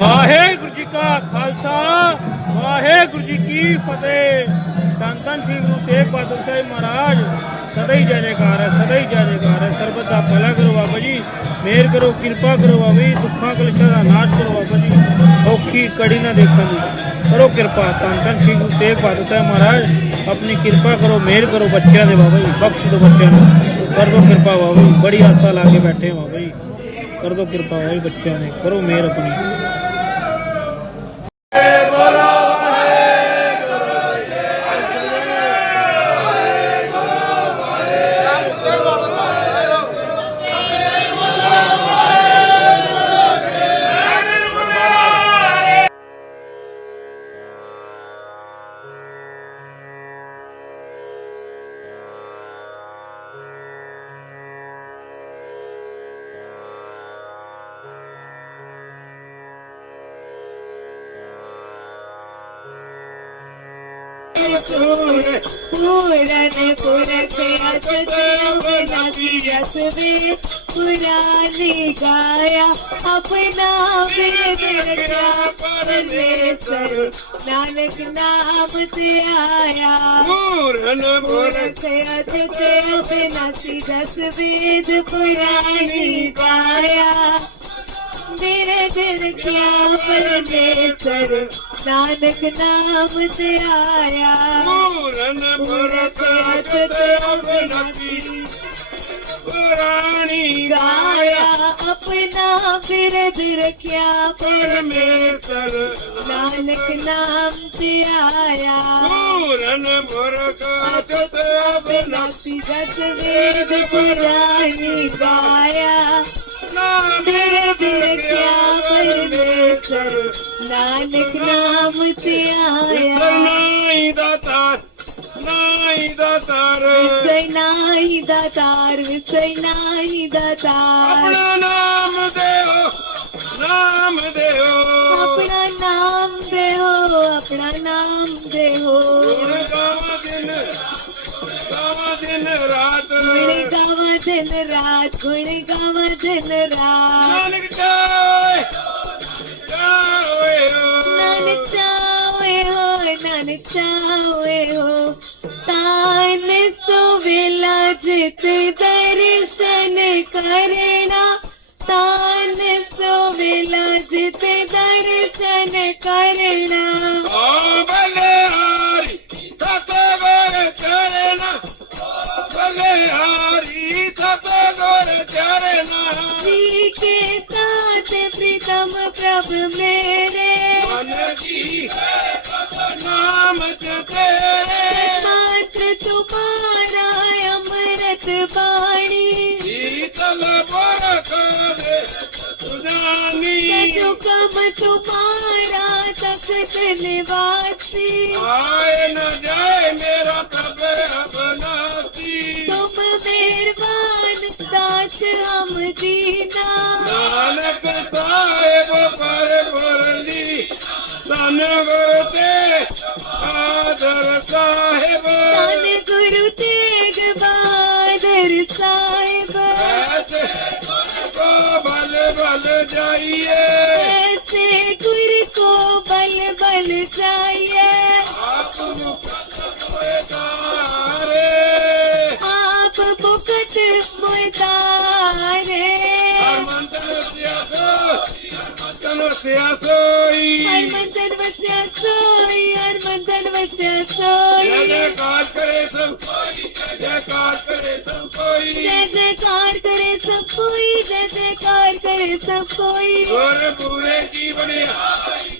ਵਾਹਿਗੁਰੂ ਜੀ ਕਾ ਖਾਲਸਾ, ਵਾਹਿਗੁਰੂ ਜੀ ਕੀ ਫਤਿਹ। ਧੰਨ ਧੰਨ ਸ੍ਰੀ ਗੁਰੂ ਤੇਗ ਬਹਾਦਰ ਸਾਹਿਬ ਮਹਾਰਾਜ, ਸਦਾ ਹੀ ਜੈਕਾਰ ਹੈ, ਸਦਾ ਹੀ ਜੈ ਜੈਕਾਰ ਹੈ। ਸਰਬਤ ਦਾ ਭਲਾ ਕਰੋ ਬਾਬਾ ਜੀ, ਮਿਹਰ ਕਰੋ, ਕਿਰਪਾ ਕਰੋ ਬਾਬਾ ਜੀ ਦੁੱਖਾਂ ਕਲੇਸ਼ਾਂ ਦਾ ਨਾਸ਼ ਕਰੋ ਬਾਬਾ ਜੀ, ਔਖੀ ਕੜੀ ਨਾ ਦੇਖਣ ਦੀ। ਕਰੋ ਕਿਰਪਾ, ਧੰਨ ਧੰਨ ਸ੍ਰੀ ਗੁਰੂ ਤੇਗ ਬਹਾਦਰ ਸਾਹਿਬ ਮਹਾਰਾਜ, ਆਪਣੀ ਕਿਰਪਾ ਕਰੋ, ਮਿਹਰ ਕਰੋ ਬੱਚਿਆਂ ਦੇ ਬਾਬਾ ਜੀ, ਬਖਸ਼ ਦਿਓ ਬੱਚਿਆਂ ਨੂੰ। ਕਰ ਦਿਓ ਕਿਰਪਾ ਬਾਬਾ ਜੀ, ਬੜੀ ਆਸਾ ਲਾ ਕੇ ਬੈਠੇ ਹਾਂ ਬਾਬਾ ਜੀ। ਕਰ ਦਿਓ ਕਿਰਪਾ ਬਾਬਾ ਜੀ ਬੱਚਿਆਂ ਨੇ ਕਰੋ ਮਿਹਰ ਆਪਣੀ। पूरन पुरख अजते अवनति रस वे पुरानी गाया अपना बिरद रखा परमेश्वर नानक नाम ते आया पूरन पुरख पुरख अजते अवनति रस वेद पुरानी गाया ਮੇਰੇ ਦਿਲ ਕਿਉਂ ਪਰਮੇਸ਼ਰ? ਨਾਨਕ ਨਾਮ ਤੇ ਆਇਆ। ਪੂਰਨ ਭਰਤ ਅਜਤ ਅਬਨਤੀ ਪੁਰਾਣੀ ਗਾਇਆ ਆਪਣਾ ਬਿਰਦ ਰਖਿਆ ਪਰਮੇਸ਼ਰ? ਨਾਨਕ ਨਾਮ ਤੇ ਆਇਆ। ਪੂਰਨ ਭਰਤ ਅਜਤ ਅਬਨਤੀ ਜਤ ਵੇਦ ਪੁਰਾਣੀ ਗਾਇਆ धीरे धीरे क्या परमेश्वर नानक नाम से आया नाई दातार नाई दातार विसय नाई दातार विसय नाई दातार अपना नाम देओ नाम देओ अपना नाम देओ अपना नाम देओ गावा दिन गावा दिन रात गावा ਰਾਤ ਗੁਣ ਗਾਵਾਂ ਦਿਨ ਰਾਤ ਗੁਣ ਗਾਵਾਂ ਦਿਨ ਰਾਤ ਨਾਨਕ ਚਾਹੇ ਚਾਹੇ ਨਾਨਕ ਚਾਵੇ ਹੋ ਨਾਨਕ ਚਾਵੇ ਹੋ ਤਾਨ ਸੁਵੇਲਾ ਜਿਤ ਦਰਸ਼ਨ गोर चरना जी के ताज प्रीतम प्रभु मेरे मन की नाम तेरे मात्र तुम्हारा अमृत पाणी शीतल बरसाने सुनानी कम तुम्हारा तख्त निवासी मुकुट मुतारे हरमंदर सियासो तनो सियासोई हर मंदन वस्या सोई हर मंदन वस्या सोई जय जयकार करे सब कोई जय जयकार करे सब कोई जय जयकार करे सब कोई जय जयकार करे सब कोई गुरपुरे की बड़ियाई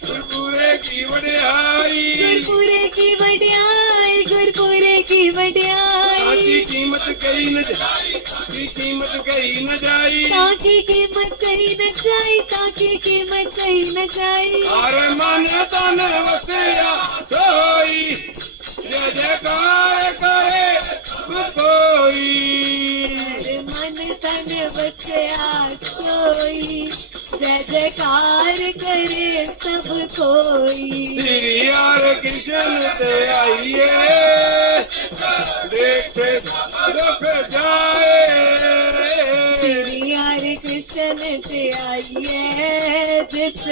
गुरपुरे की बड़ियाई गुरपुरे की वडियाई गुरपुरे की वडियाई। आधी कीमत कही न जाई आधी कीमत कही न जाई। ताकि कीमत कहीं न जाए ताकि कीमत कहीं न जाए अरे मन तन वसिया सोई जय जयकार करे कोई। हर मन तन बसया सोई जय जयकार करे। ਸਭ ਕੋਈ ਧੀ ਯਾਰ ਕਿਸ਼ਨ ਤੇ ਆਈਏ ਦੇਖੇ ਰੱਬ ਜਾਏ ਧੀ ਯਾਰ ਕਿਸ਼ਨ ਤੇ ਆਈਏ ਜਿਸ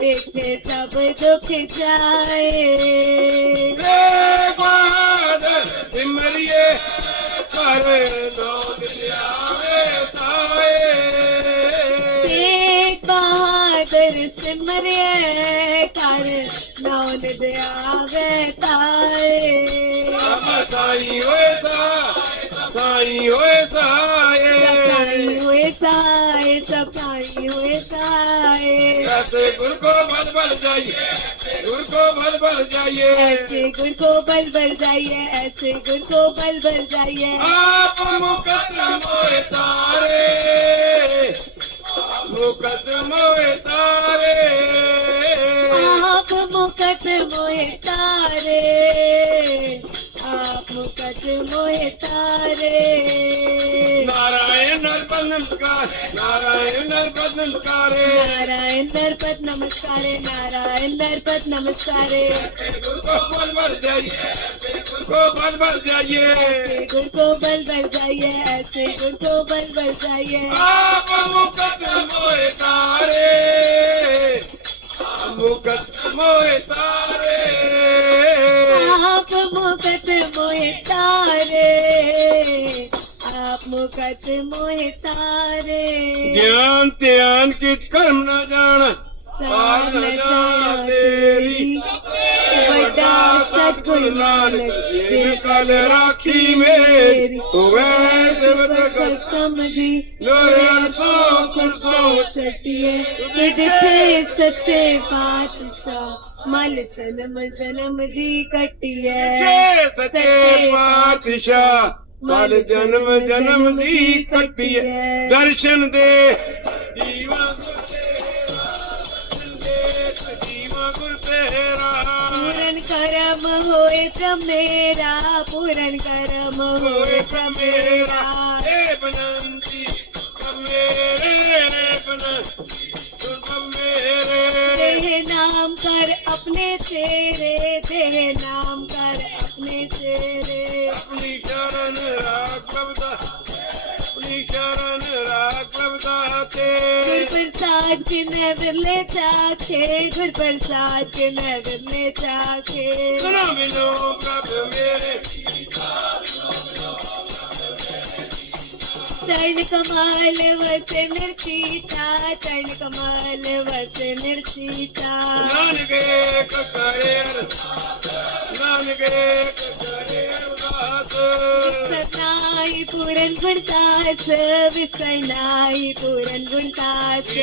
ਦੇਖੇ ਸਭ ਦੁੱਖ ਜਾਏ ਰੇ ਬਾਦਰ ਸਿਮਰਿਏ ਕਰ ਲੋਗ ਜਾਏ ਤਾਏ ਤੇ ਬਾਦਰ ਸਿਮਰਿਏ ऐसे गुर को बल बल जाइए गुर को बल बल जाइए ऐसे गुर को बल बल जाइए ऐसे गुर को बल बल जाइए आप मुकदम होए तारे मुकदम होए तारे आप मुकट मोहे तारे आप मुकट मोहे तारे नारायण नरपत नमस्कार नारायण नरपत नमस्कारे नारायण नरपत नमस्कारे नारायण नरपत नमस्कारे गुरु को बल बल जाइए गुरु को बल बल जाइए ऐसे गुर को बल बल जाइए ऐसे गुर को बल बल जाइए आप मुकदम होए तारे मुकदम होए तारे आप मुकट ਕਲ ਰਾਖੀ ਮੇਰੀ। ਹੋਵੇ ਸਿਵਤ ਕਸਮ ਦੀ ਲੋਰਨ ਸੋ ਕੁਰਸੋ ਚਟਿਏ ਤੇ ਡਿਠੇ ਸੱਚੇ ਪਾਤਸ਼ਾਹ ਮਲ ਜਨਮ ਜਨਮ ਦੀ ਕਟਿਏ। ਸੱਚੇ ਪਾਤਸ਼ਾਹ ਮਲ ਜਨਮ ਜਨਮ ਦੀ ਕੱਟੀਏ। ਦਰਸ਼ਨ ਦੇ। ਜੀਵਾ ਹੋਏ ਮੇਰਾ ਪੂਰਨ ਕਰਮ ਹੋਏ ਹੋਏ ਮੇਰਾ ਏ ਬਨੰਤੀ ਕਮੇਰੇ ਬਨ कमाल वस निर्चिता तन कमाल वचन सीता नानगे ककाळे नानगे पुरण गुणताच विसर पुरण गुणताच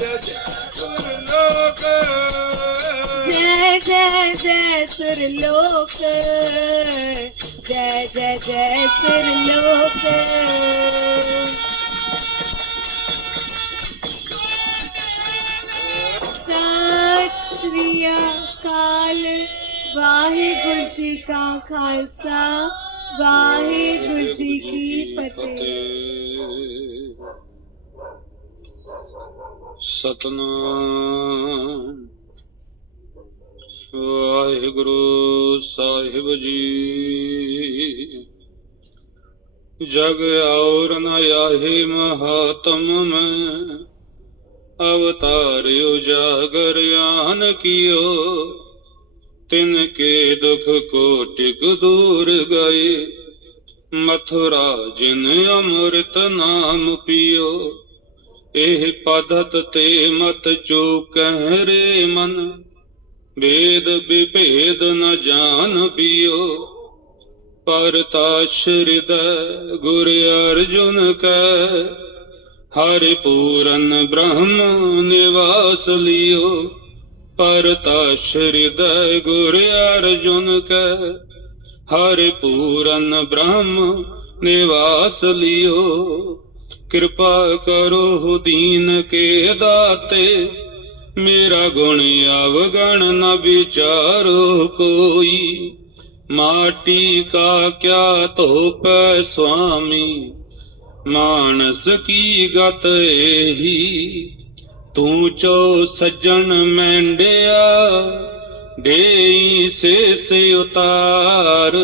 सुरलोक जय जय जय सुरलोक जय जय जय सुरलोक श्री अकाल, वाहिगुरु जी का खालसा, वाहिगुरु जी की फतेह। ਸਤਨਾਮ। ਵਾਹਿਗੁਰੂ ਸਾਹਿਬ ਜੀ। ਜਗ ਔਰ ਨ ਆਹੇ ਮਹਾਤਮ ਮੈਂ। ਅਵਤਾਰ ਉਜਾਗਰ ਆਨ ਕੀਓ। ਤਿਨ ਕੇ ਦੁਖ ਕੋਟਿਕ ਦੂਰ ਗਏ। ਮਥੁਰਾ ਜਿਨ ਅੰਮ੍ਰਿਤ ਨਾਮ ਪੀਓ। ਇਹ ਪਦਤ ਤੇ ਮਤ ਚੂਕਹਿ ਰੇ ਮਨ, ਵੇਦ ਵਿਭੇਦ ਨ ਜਾਣ ਪਿਓ ਪਰਤਾਸ਼ ਹਿਰਦੈ ਗੁਰ ਅਰਜੁਨ ਕੈ, ਹਰਿ ਪੂਰਨ ਬ੍ਰਹਮ ਨਿਵਾਸ ਲਿਓ। ਪਰਤਾਸ਼ ਹਿਰਦੈ ਗੁਰ ਅਰਜੁਨ ਕੈ, ਹਰਿ ਪੂਰਨ ਬ੍ਰਹਮ ਨਿਵਾਸ ਲਿਓ। ਕਿਰਪਾ ਕਰੋ ਦੀਨ ਕੇ ਦਾਤੇ। ਮੇਰਾ ਗੁਣ ਅਵਗਣ ਨਾ ਵਿਚਾਰੋ ਕੋਈ। ਮਾਟੀ ਕਾ ਕਿਆ ਧੋਪੈ ਸੁਆਮੀ। ਮਾਨਸ ਕੀ ਗਤ ਇਹੀ ਤੂੰ ਚੋ ਸੱਜਣ ਮੈਂਡਿਆ ਦੇਈ ਸੇਸ ਉਤਾਰ।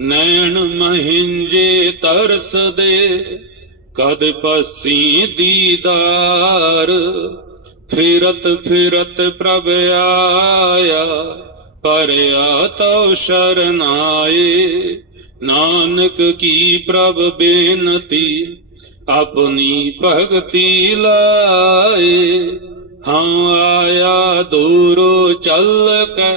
ਨੈਣ ਮਹਿੰਜੇ ਤਰਸ ਦੇ ਕਦ ਪਸੀ ਦੀਦਾਰ? ਫਿਰਤ ਫਿਰਤ ਪ੍ਰਭ ਆਇਆ, ਪਰਿਆ ਤਉ ਸ਼ਰਨਾਏ। ਨਾਨਕ ਕੀ ਪ੍ਰਭ ਬੇਨਤੀ, ਆਪਣੀ ਭਗਤੀ ਲਾਏ। ਹਾਂ, ਆਇਆ ਦੂਰੋ ਚੱਲ ਕੇ,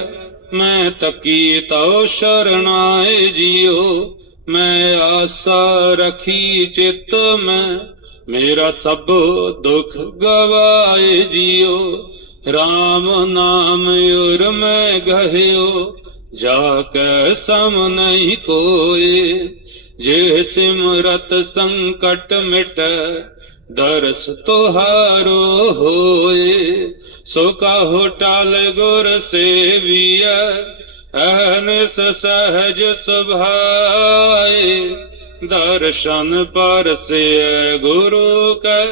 ਮੈਂ ਤਕੀ ਤਉ ਸ਼ਰਨਾਏ ਜਿਉ ਮੈਂ ਆਸਾ ਰਖੀ ਚਿਤ ਮੈਂ ਮੇਰਾ ਸਭ ਦੁਖ ਗਵਾਏ ਜਿਉ RAM ਨਾਮ ਉਰ ਮੈਂ ਗਹਿਓ ਜਾ ਕੈ ਸਮ ਨਹੀਂ ਕੋਏ ਜੇ ਸਿਮਰਤ ਸੰਕਟ ਮਿਟੈ ਦਰਸ ਤੁਹਾਰੋ ਹੋਏ ਸੋ ਕਾਹੋ ਟਾਲ ਗੁਰ ਸੇਵੀਐ ਅਹਨਿਸ ਸਹਜ ਸੁਭਾਏ, ਦਰਸ਼ਨ ਪਰਸੇ ਗੁਰੂ ਕੈ,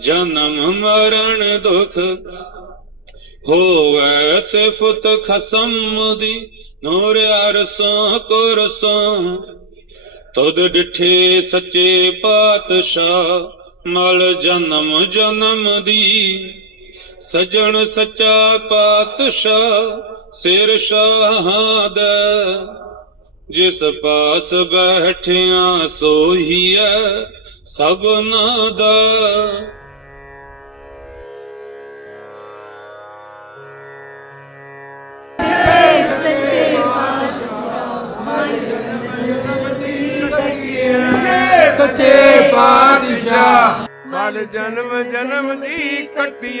ਜਨਮ ਮਰਨ ਦੁਖ। ਹੋਵੈ ਸਿਫਤ ਖਸਮ ਦੀ, ਨੂਰ ਅਰਸੋਂ ਕੁਰਸੋਂ। ਤੁਧ ਡਿਠੇ ਸੱਚੇ ਪਾਤਸ਼ਾਹ, ਮਲ ਜਨਮ ਜਨਮ ਦੀ। ਸਜਣ ਸੱਚਾ ਪਾਤਸ਼ਾਹ ਸਿਰ ਸ਼ਾਹਾਂ ਦਾ। ਜਿਸ ਪਾਸ ਬੈਠਿਆ ਸੋਹੀਐ ਸਭਨਾ ਦਾ। ਸੱਚੇ ਪਾਤਸ਼ਾਹ। ਮਨ ਜਨਮ ਜਨਮ ਦੀ ਕੱਟੀ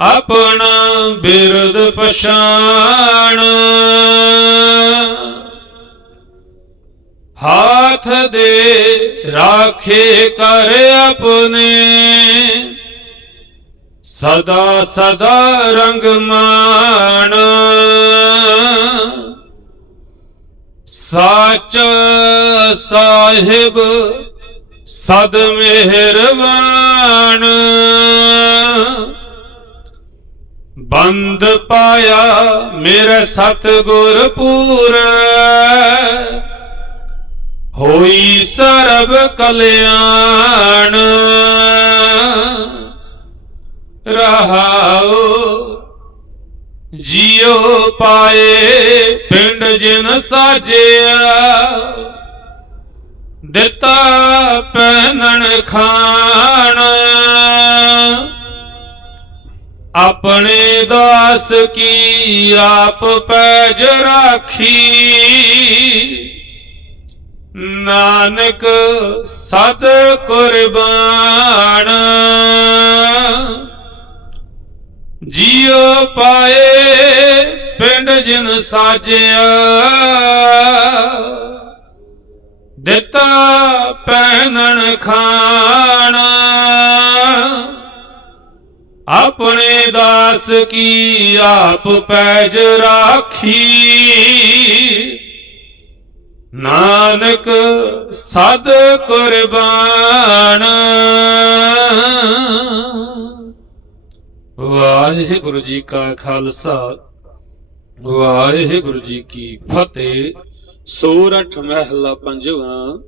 ਆਪਣਾ ਬਿਰਦ ਪਛਾਣ। ਹਾਥ ਦੇ ਰਾਖੇ ਕਰ ਆਪਣੇ। ਸਦਾ ਸਦਾ ਰੰਗ ਮਾਣ। ਸਾਚ ਸਾਹਿਬ ਸਦ ਮਿਹਰਬਾਨ ਬੰਦ ਪਾਇਆ ਮੇਰੇ ਸਤਗੁਰ ਪੂਰੈ। ਹੋਈ ਸਰਬ ਕਲਿਆਣ। ਰਹਾਓ ਜਿਉ ਪਾਏ ਪਿੰਡ ਜਿਨ ਸਾਜਿਆ। ਦਿੱਤਾ ਪਹਿਨਣ ਖਾਣ। ਆਪਣੇ ਦਾਸ ਕੀ ਆਪ ਪੈਜ ਰਾਖੀ? ਨਾਨਕ ਸਦ ਕੁਰਬਾਨ। ਜੀਉ ਪਾਏ ਪਿੰਡ ਜਿਨ ਸਾਜਿਆ। ਦਿੱਤਾ ਪੈਨਣ ਖਾਣਾ। ਆਪਣੇ ਦਾਸ ਕੀ ਆਪ ਪੈਜ ਰਾਖੀ? ਨਾਨਕ ਸਦ ਕੁਰਬਾਨ। ਵਾਹਿਗੁਰੂ ਜੀ ਕਾ ਖਾਲਸਾ, ਵਾਹਿਗੁਰੂ ਜੀ ਕੀ ਫਤਿਹ। ਸੂਰਠ ਮਹਿਲਾ ਪੰਜਵਾਂ,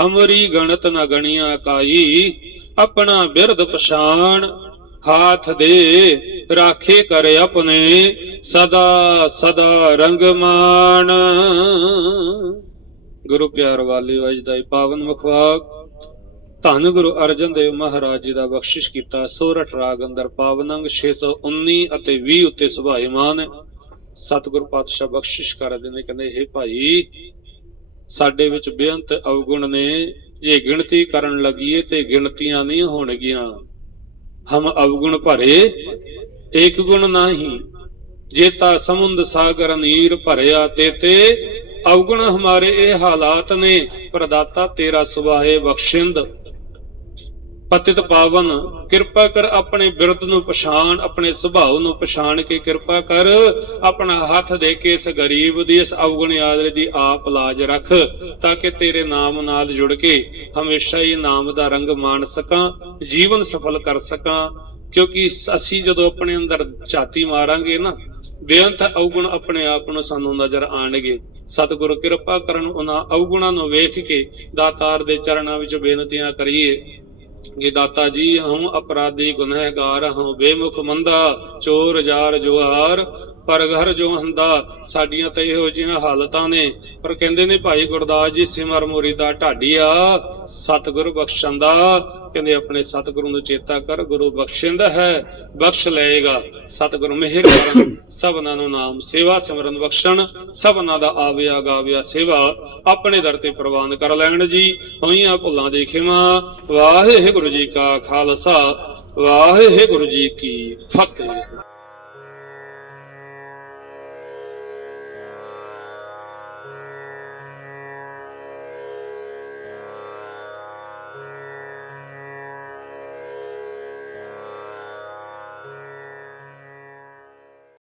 ਹਮਰੀ ਗਣਤ ਨ ਗਣੀਆਂ ਕਾਈ, ਆਪਣਾ ਬਿਰਧ ਪਛਾਣ। ਹਾਥ ਦੇ ਰਾਖੇ ਕਰ ਆਪਣੇ ਸਦਾ ਸਦਾ ਰੰਗ ਮਾਣ ਗੁਰੂ ਪਿਆਰ ਵਾਲੇ ਅੱਜ ਦਾ ਪਾਵਨ ਮੁਖਵਾਕ ਧੰਨ ਗੁਰੂ ਅਰਜਨ ਦੇਵ ਮਹਾਰਾਜ ਜੀ ਦਾ ਬਖਸ਼ਿਸ਼ ਕੀਤਾ ਸੋਰਠ ਰਾਗ ਅੰਦਰ ਪਾਵਨ ਅੰਗ 619 ਅਤੇ 20 ਉੱਤੇ ਸੁਭਾਈਮਾਨ ਹੈ ਸਤਿਗੁਰ ਪਾਤਸ਼ਾਹ ਬਖਸ਼ਿਸ਼ ਕਰਦੇ ਨੇ ਕਹਿੰਦੇ हे ਭਾਈ ਸਾਡੇ ਵਿੱਚ ਬੇਅੰਤ ਅਵਗੁਣ ਨੇ ਜੇ ਗਿਣਤੀ ਕਰਨ ਲੱਗੀਏ ਤੇ ਗਿਣਤੀਆਂ ਨਹੀਂ ਹੋਣਗੀਆਂ ਹਮ ਅਵਗੁਣ ਭਰੇ ਏਕ ਗੁਣ ਨਹੀਂ। ਜੇਤਾ ਸਮੁੰਦ ਸਾਗਰ ਨੀਰ ਭਰਿਆ ਤੇ ਅਵਗੁਣ ਹਮਾਰੇ ਇਹ ਹਾਲਾਤ ਨੇ, ਪ੍ਰਦਾਤਾ ਤੇਰਾ ਸੁਭਾਏ ਬਖਸ਼ਿੰਦ। ਪਤਿਤ ਪਾਵਨ, ਕਿਰਪਾ ਕਰ ਆਪਣੇ ਬਿਰਧ ਨੂੰ ਪਛਾਣ, ਆਪਣੇ ਸੁਭਾਅ ਨੂੰ ਪਛਾਣ ਕੇ ਕਿਰਪਾ ਕਰ, ਆਪਣਾ ਹੱਥ ਦੇ ਕੇ ਇਸ ਗਰੀਬ ਦੀ, ਇਸ ਅਵਗੁਣ ਆਦਰੇ ਦੀ ਆਪ ਲਾਜ ਰੱਖ, ਤਾਂ ਕਿ ਤੇਰੇ ਨਾਮ ਨਾਲ ਜੁੜ ਕੇ ਹਮੇਸ਼ਾ ਹੀ ਨਾਮ ਦਾ ਰੰਗ ਮਾਣ ਸਕਾਂ, ਜੀਵਨ ਸਫਲ ਕਰ ਸਕਾਂ। ਕਿਉਂਕਿ ਅਸੀਂ ਜਦੋਂ ਆਪਣੇ ਅੰਦਰ ਝਾਤੀ ਮਾਰਾਂਗੇ ਨਾ, ਬੇਅੰਤ ਅਵਗੁਣ ਆਪਣੇ ਆਪ ਨੂੰ ਸਾਨੂੰ ਨਜ਼ਰ ਆਣਗੇ। ਸਤਿਗੁਰੂ ਕਿਰਪਾ ਕਰਨ ਉਹਨਾਂ ਅਵਗੁਣਾਂ ਨੂੰ ਵੇਖ ਕੇ ਦਾਤਾਰ ਦੇ ਚਰਨਾਂ ਵਿੱਚ ਬੇਨਤੀਆਂ ਕਰੀਏ। ਕਿ ਦਾਤਾ ਜੀ ਹਮ ਅਪਰਾਧੀ ਗੁਨਹਗਾਰ ਹਾਂ ਬੇਮੁਖ ਮੰਦਾ ਚੋਰ ਜਾਰ ਜੁਹਾਰ ਪਰ ਘਰ ਜੋ ਹੁੰਦਾ, ਸਾਡੀਆਂ ਤਾਂ ਇਹੋ ਜਿਹੀਆਂ ਹਾਲਤਾਂ ਨੇ। ਪਰ ਕਹਿੰਦੇ ਨੇ ਭਾਈ ਗੁਰਦਾਸ ਜੀ, ਸਿਮਰ ਮੁਰੀਦਾ ਢਾਡੀਆ, ਸਤਿਗੁਰੂ ਬਖਸ਼ੰਦਾ ਕਹਿੰਦੇ ਆਪਣੇ ਸਤਿਗੁਰੂ ਨੂੰ ਚੇਤਾ ਕਰ, ਗੁਰੂ ਬਖਸ਼ਿੰਦਾ ਹੈ, ਬਖਸ਼ ਲਏਗਾ। ਸਤਿਗੁਰੂ ਮਿਹਰ ਕਰਨ ਸਭਨਾਂ ਨੂੰ ਨਾਮ ਸੇਵਾ, ਸਿਮਰਨ ਬਖਸ਼ਣ, ਸਭਨਾਂ ਦਾ ਆਵਿਆ ਗਾਵਿਆ ਸੇਵਾ, ਆਪਣੇ ਦਰ ਤੇ ਪ੍ਰਵਾਨ ਕਰ ਲੈਣ ਜੀ। ਹੋਈਆਂ ਭੁੱਲਾਂ ਦੇ ਖਿਮਾ, ਵਾਹਿਗੁਰੂ ਜੀ ਕਾ ਖਾਲਸਾ, ਵਾਹਿਗੁਰੂ ਜੀ ਕੀ ਫਤਿਹ।